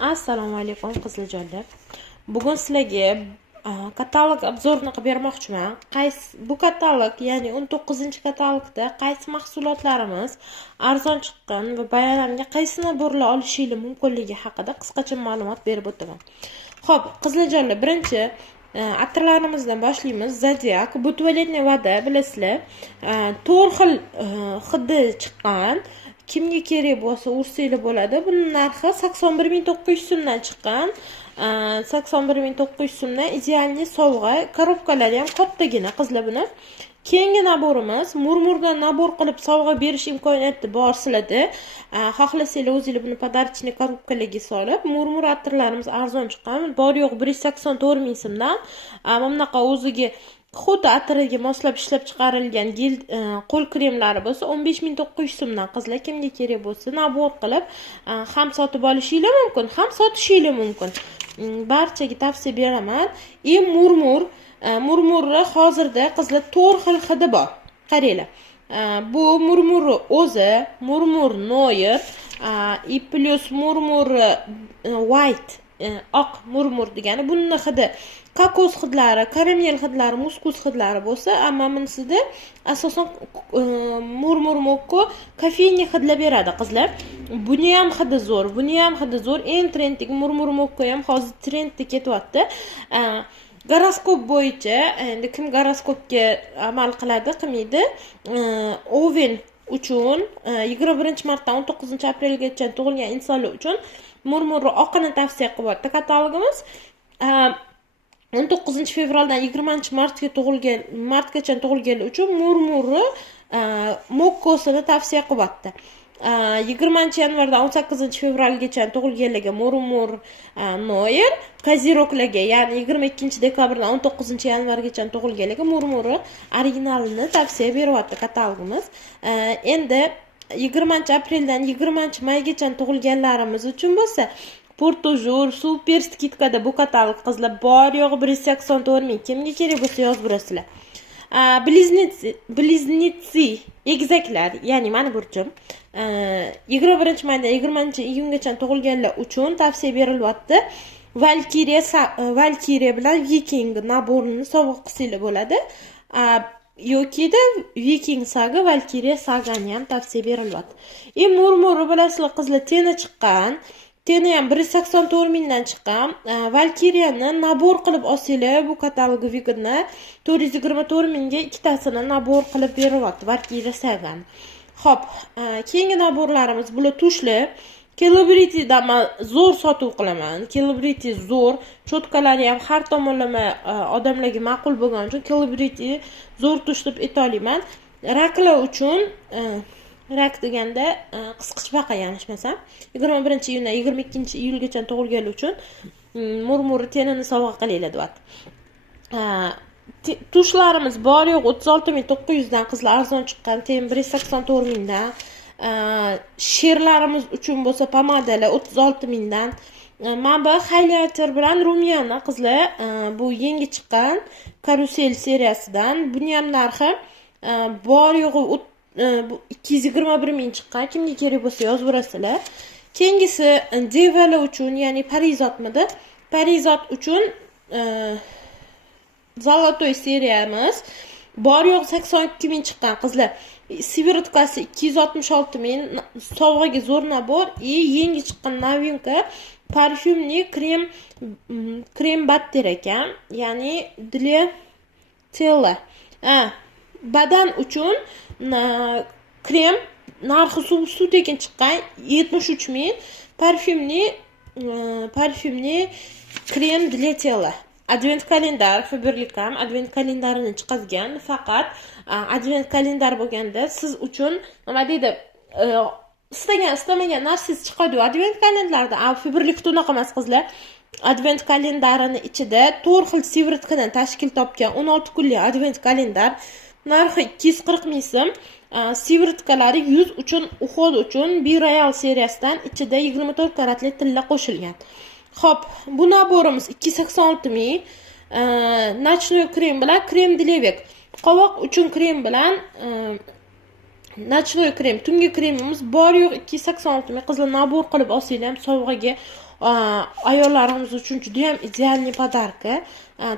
Assalomu alaykum qiziljonlar. Bugun sizlarga katalog obzorini qilib bermoqchiman. Bu katalog, ya'ni 19-katalogda qaysi mahsulotlarimiz arzon chiqqan va bayramga qaysi naborlar olishingiz mumkinligi haqida qisqacha ma'lumot berib o'taman. Xo'p, qiziljonlar, birinchi atirlarimizdan boshlaymiz. Zodiac, bu tualetniy voda, bilasizlar, 4 xil hidi chiqqan. Kimga kerak bo'lsa ursanglar bo'ladi. Buning narxi 81900 so'mdan chiqqan. 81900 so'mdan idealniy sovg'a. Korobkalari ham kattagina qizlar buni. Keyingi naborimiz murmurdan nabor qilib sovg'a berish imkoniyati bor sizlarda. Xohlasanglar o'zingizlar buni podarочный korobkalarga solib, murmur atirlarimiz arzon chiqqan. Bor yo'q 184 ming so'mdan. Mana bunaqa o'ziga xuddi atiriga moslab ishlab chiqarilgan gel qo'l kremlari bo'lsa 15900 so'mdan qizlar, kimga kerak bo'lsa nabor qilib ham sotib olishingiz mumkin, ham sotishingiz mumkin. Barchaga tavsiya beraman. Murmurni hozirda qizlar 4 xil hidi bor. Qaranglar. Bu murmuri o'zi, murmur noir, plus murmur white, oq murmur degani bunning hidi kokos hidlari, karamel hidlari, muskus hidlari bo'lsa, ammo bunisida asosan murmur mokko kofeyniy hidlar beradi qizlar. Buni ham hidi zo'r, eng trenddagi murmur mokko ham hozir trendda ketyapti. Goroskop bo'yicha, endi kim goroskopga amal qiladi, qilmaydi, Oven uchun 21-martdan 19-aprelgacha tug'ilgan insonlar uchun murmur oqini tavsiya qilyapti katalogimiz. 19-fevraldan 20-martga martgacha tug'ilganlar uchun murmuri mokkosini tavsiya qilyapti. 20-yanvardan 18-fevralgacha tug'ilganlarga murmur noir, koziroklarga, ya'ni 22-dekabrdan 19-yanvargacha tug'ilganlarga murmuri originalini tavsiya beryapti katalogimiz. Endi 20-apreldan 20-maygacha tug'ilganlarimiz uchun bo'lsa, Portojur, super skidkada bu katalog qizlar bor yo'q 184 ming. Kimga kerak bo'lsa yozib berasizlar. Bliznitsi egizaklar, ya'ni mani burchim 21-maydan 20-iyungacha tug'ilganlar uchun tavsiya berilyapti. Valkyria bilan Viking naborini sovg'a qilsanglar bo'ladi. Yokida Viking saga, Valkyria sagani ham tavsiya berilyapti. Murmuri bilasizlar qizlar, teni chiqqan. Teni ham 184 mingdan chiqqan. Valkyriani nabor qilib olsanglar, bu katalog Vigidni 424 mingga ikkitasini nabor qilib beryapti, Valkyria sagan. Xo'p, keyingi naborlarimiz bular tushli. Celebrity'dan zo'r sotib qilaman. Celebrity zo'r, cho'tkalari ham har tomonlama odamlarga ma'qul bo'lgani uchun Celebrity zo'r tush deb aytolaman. Raklar uchun rak deganda qisqichbaqa yanglishmasam 21-iyundan 22-iyulgacha tug'ilganlar uchun murmuri tenini sovg'a qilinglar deyapti. Tushlarimiz bor yo'q 36900 dan qizlar arzon chiqqan, ten 184 mingdan. Sherlarimiz uchun bo'lsa pomadalar 36 mingdan. Mana bu highlighter bilan rumyana qizlar, bu yangi chiqqan karusel seriyasidan. Buning ham narxi bor yo'q 221 ming chiqqan. Kimga kerak bo'lsa yozib berasizlar. Keyingisi devalar uchun, ya'ni parizotmidi? Parizot uchun Zolotoy seriyamiz bor yo'q 82 ming chiqqan qizlar. Siviritkasi 266 ming, sovg'aga zo'r nabor, yangi chiqqan novinka parfyumli krem batter ekan, ya'ni для tela. Badan uchun krem narxi suv tekin chiqqan 73 ming, parfyumli krem для tela. Advent kalendar, Faberlicam advent kalendarini chiqazgan. Faqat advent kalendar bo'lganda siz uchun nima deydi, istamagan narsangiz chiqadi advent kalendarda. Faberlicda unaqa emas qizlar. Advent kalendarini ichida 4 xil sivritkadan tashkil topgan 16 kunlik advent kalendar. Narxi 240 ming so'm. Sivritkalari yuz uchun, uhol uchun B-Royal seriyasidan ichida 24 karatli tilla qo'shilgan. Xo'p, bu naborimiz 286 ming. Nочной krem bilan krem для век. Qovoq uchun krem bilan Nocnoy krem, tungi kremimiz bor yo'q 286 ming. Qizlar nabor qilib olsanglar ham sovg'aga ayollarimiz uchun juda ham idealniy podarka.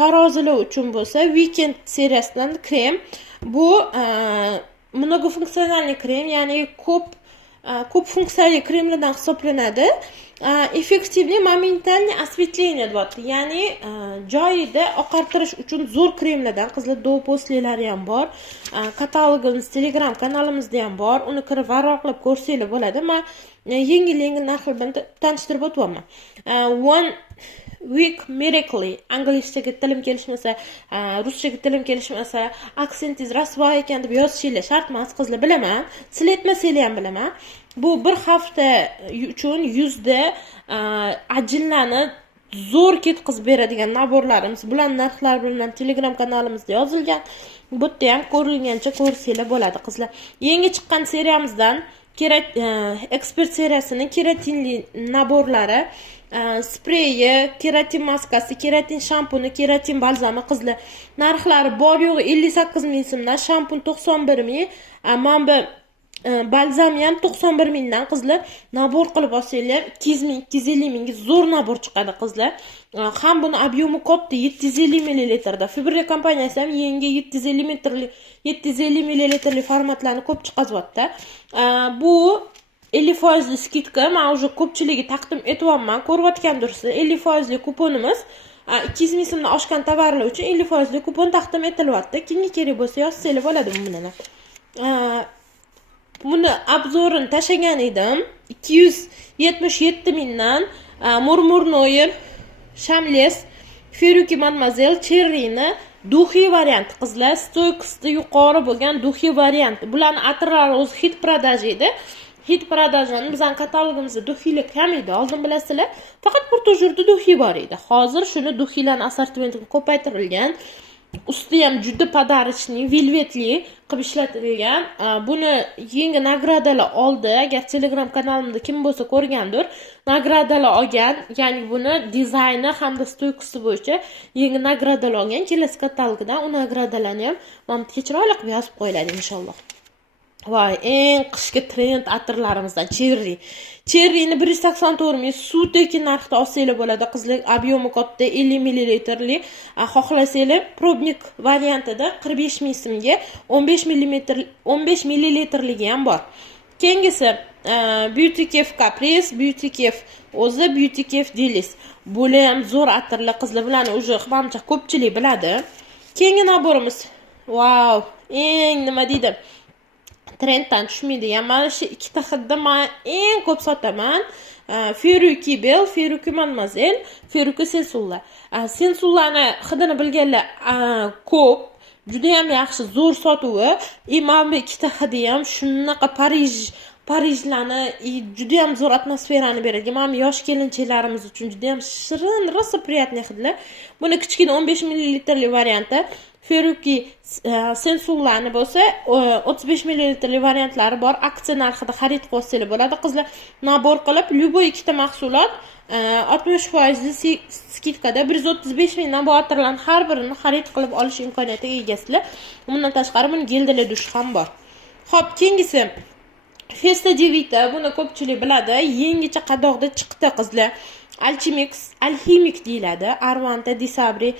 Tarozilar uchun bo'lsa Weekend seriyasidan krem. Bu mnogofunksionalniy krem, ya'ni ko'p funksiyali kremlardan hisoblanadi. Effektivniy momentalniy осветление deyapti. Ya'ni joyida oqartirish uchun zo'r kremlardan. Qizlar dov postlilari ham bor. Katalogimiz Telegram kanalimizda ham bor. Uni kirib varaqlab ko'rsanglar bo'ladi. Men yengil narxlar bilan tanishtirib o'tayapman. One Week Miracle inglizchaga tilim kelishmasa, ruschaga tilim kelishmasa, aksentingiz rasvo ekan deb yozishinglar shart emas, qizlar, bilaman. Sil etmasanglar ham bilaman. Bu bir hafta uchun yuzda ajinlarni zo'r ketkizib beradigan naborlarimiz. Bular narxlar bilan Telegram kanalimizda yozilgan. Bu yerda ham ko'rilgancha ko'rsanglar bo'ladi, qizlar. Yangi chiqqan seriyamizdan ekspert seriyasining keratinli naborlari, spreyi, keratin maskasi, keratin shampuni, keratin balzami, qizlar. Narxlari bor yo'g'i 58 ming so'mdan, shampun 91 ming, mana balzam ham 91 mingdan, qizlar. Nabor qilib olsanglar 200 ming, 250 mingga zo'r nabor chiqadi, qizlar. Ham buni ob'yemi katta 750 ml. Fibra kompaniyasi ham yangi 750 ml formatlarni ko'p chiqaryapti. Bu 50% skidka, men уже ko'pchiligiga taqdim etyapman. Ko'rayotgandirsiz, 50% kuponimiz 200 ming so'mdan oshgan tovarlar uchun 50% kupon taqdim etilyapti. Kimga kerak bo'lsa yozsanglar bo'ladi buni. Buni obzorini tashagan edim. 277 mingdan Murmurnoyer, Shamles, Feruki Mademoiselle Cherry'ni duxiy varianti, qizlar. Stoykisi yuqori bo'lgan duxiy varianti. Bularning atirlari o'zi hit продаж edi. Hit продажani bizning katalogimizda duxiylar kam edi, oldin bilasizlar. Faqat Portujurda duxiy bor edi. Hozir shuni duxiylarning assortimenti ko'paytirilgan. Usti ham juda podarочный, velvetli qilib ishlatilgan. Buni yangi nagradalar oldi. Agar Telegram kanalimda kim bo'lsa ko'rgandir, nagradalar olgan. Ya'ni buni dizayni hamda stoykasi bo'yicha yangi nagradalar olgan. Kelasi katalogdan u nagradalarni ham mana bu chiroyli qilib yozib qo'yiladi inshaalloh. Voy, eng qishki trend atirlarimizdan Cherry. Cherryni 184 ming suvdagi narxda olsanglar bo'ladi, qizlar. Ob'yemi katta 50 ml. Xohlasanglar probnik variantida 45 ming so'mga 15 ml ham bor. Keyingisi Beauty Cafe Caprice, Beauty Cafe o'zi, Beauty Cafe Delis. Bular ham zo'r atirlar, qizlar. Bularni уже hamma ko'pchilik biladi. Keyingi naborimiz, wow, eng nima deydi? Trenddan tushmaydigan mana shu ikkita hidda men eng ko'p sotaman. Feruki Bell, Feruki Mademoiselle, Feruki Sensulla. Sensullani hidini bilganlar ko'p. Juda ham yaxshi, zo'r sotuvi. Mana bu ikkita hidi ham shunaqa Parijlarni juda ham zo'r atmosferani beradi. Mana bu yosh kelinchilarimiz uchun juda ham shirin, rosa приятный hidlar. Buni kichkina 15 ml varianti. Feruki Sensullani bo'lsa 35 ml variantlari bor. Aksiya narxida xarid qilsanglar bo'ladi, qizlar. Nabor qilib любой ikkita mahsulot 60% skidkada 135 mingdan bu atirlarni har birini xarid qilib olish imkoniyatiga egasizlar. Bundan tashqari buni geldilar dush ham bor. Xo'p, keyingisi Festa Divita. Buni ko'pchilik biladi. Yangicha qadoqda chiqdi, qizlar. Alchemix deyiladi. Arvanta, Disabri.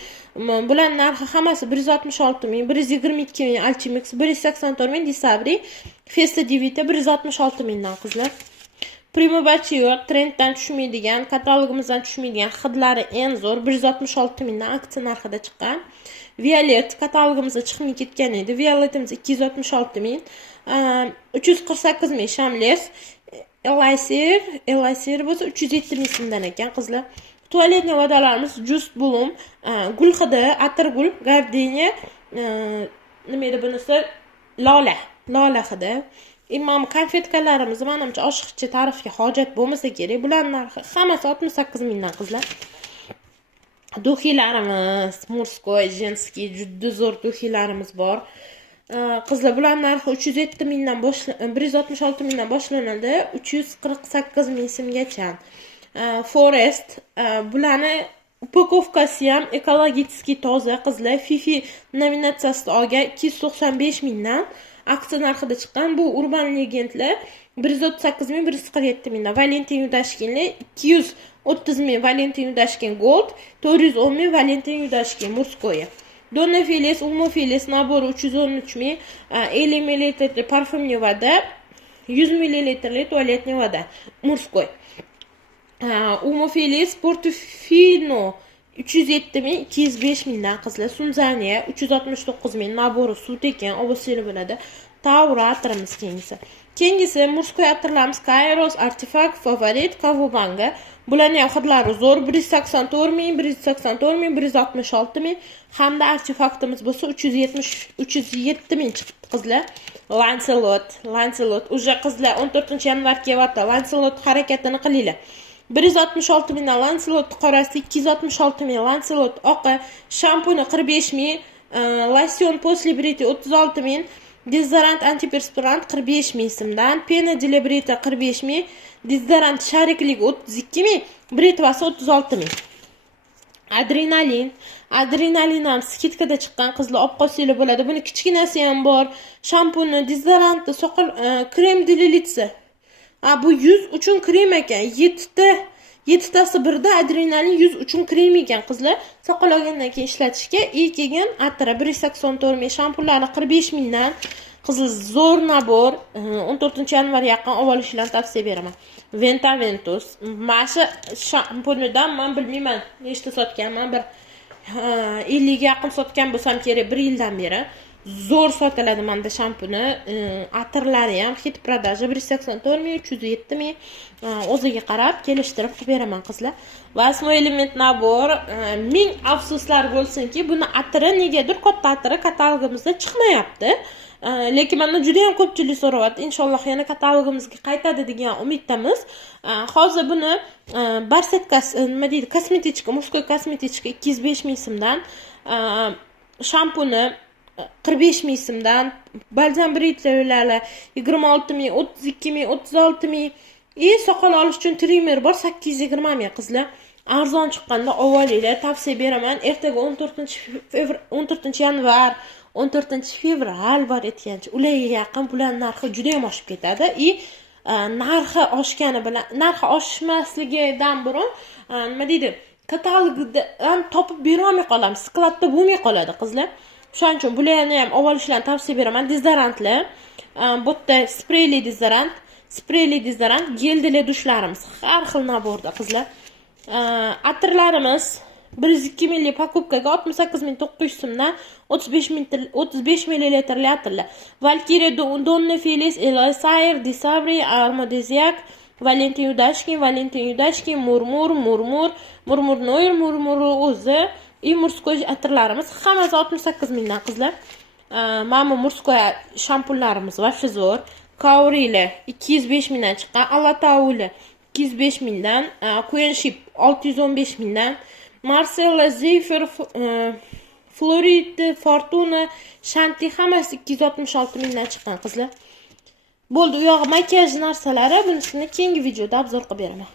Bular narxi hammasi 166 ming, 122 ming Alchemix, 184 ming Disabri, Festa Divita 166 mingdan, qizlar. Primo Bachio trenddan tushmaydigan, katalogimizdan tushmaydigan hidlari eng zo'r 166 mingdan aksiya narxida chiqqan. Violet katalogimizda chiqmay ketgan edi. Violetimiz 266 ming, 348 ming Shamles. Elixir bo'lsa 307 ming so'mdan ekan, qizlar. Tualetni vodalarimiz Just Bloom, gul hidi, atir gul, gardeniya, nima edi bunisi? Lola hidi. Imom konfetkalarimiz menimcha oshiqcha tarifga hojat bo'lmasa kerak. Bularning narxi hammasi 68 mingdan, qizlar. Duxiylarimiz, murskoy, jenskiy, juda zo'r duxiylarimiz bor. Qizlar, bularning narxi 307 mingdan 166 mingdan boshlanadi, 348 ming so'mgacha. Forest, bularni upakovkasi ham ekologический toza, qizlar. Fifi nominatsiyasida olgan 295 mingdan aksiya narxida chiqqan. Bu Urban Legendlar 138 ming, 147 mingdan. Valentin Yudashkinlar 230 ming, Valentin Yudashkin Gold, 410 ming, Valentin Yudashkin Murskoye. Donna Felis, Umo Felis nabori 313 ming, 50 ml parfümli voda, 100 ml tualetli voda Murskoy. Umo Felis Portofino 307 ming, 205 mingdan qizlar. Sunzaniya 369 ming nabori suv ekan, obosili bo'ladi. Taura atirimiz keyingisi Murskoy atirlarimiz Kairos, Artifact, Favorit, Kavubanga. Bularning ham hidlari zo'r. 184 ming, 184 ming, 166 ming hamda artefaktimiz bo'lsa 307 ming chiqibdi qizlar. Lancelot уже qizlar 14-yanvar kelyapti. Lancelot harakatini qilinglar. 166 mingdan Lancelot qorasi, 266 ming Lancelot oqi, shampuni 45 ming, losyon после бритья 36 ming, dezodorant antiperspirant 45 ming so'mdan, pena delebrita 45 ming, dezodorant sharikligi 32 ming, britvasi 36 ming. Adrenalin ham skidkada chiqqan qizlar, olib qolsanglar bo'ladi. Buni kichkinasi ham bor. Shampuni, dezodoranti, soqol krem delilitsi. Bu yuz uchun krem ekan. 7tasi birda adrenalin yuz uchun krem ekan qizlar. Soqol olgandan keyin ishlatishga kelgan atira 184 ming, shampunlarni 45 mingdan. Qizil zo'r nabor 14-yanvar yaqin olishlarni tavsiya beraman. Ventaventus. Mana shampunidan men bilmayman nechta sotganman, bir 50 ga yaqin sotgan bo'lsam kerak 1 yildan beri. Zo'r sotiladi menda shampuni. Atirlari ham hit prodaji 184 ming, 307 ming. O'ziga qarab kelishtirib qilib beraman qizlar. Vasmo element nabor. Ming afsuslar bo'lsinki, buni atiri negadir katta atiri katalogimizda chiqmayapti. Lekin mendan juda ham ko'pchilik so'rayapti. Inshaalloh yana katalogimizga qaytadi degan umiddamiz. Hozir buni Barsetkas nima deydi, kosmetichka, Murskoy kosmetichka 205 ming so'mdan, shampuni 45 ming so'mdan, balzam britlerlar 26 ming, 32 ming, 36 ming. Soqol olish uchun trimmer bor 820 ming qizlar. Arzon chiqqanda olinglar, tavsiya beraman. Ertaga 14-yanvar 14-fevral bor aytgancha, ularga yaqin bularning narxi juda ham oshib ketadi. Narxi oshgani bilan, narxi oshmasligidan burun nima deydi, katalogdan topib bera olmay qolamiz, skladda bo'lmay qoladi qizlar. Shuning uchun bularni ham olishlarni tavsiya beraman. Dezodorantlar, bu yerda spreyli dezodorant, geldili dushlarimiz har xil naborda qizlar. Atirlarimiz 102 ml pakopkaga 68.900 so'mdan 35 ml atirlar. Valkyrie, Donna Felis, Elasair, Disabri, Armodesiak, Valentin Yudashkin, Murmur Noir, Murmur o'zi, Murskoy atirlarimiz hammasi 68 mingdan qizlar. Mana Murskoy shampunlarimiz vaqti zo'r. Kaurili 205 mingdan chiqqan, Alatauli 205 mingdan, Queenship 615 mingdan, Marcella, Zephyr, Florida, Fortuna, Shanti hammasi 266 mingdan chiqqan qizlar. Bo'ldi, u yog'i makiyaj narsalari, bunisini keyingi videoda obzor qilib beraman.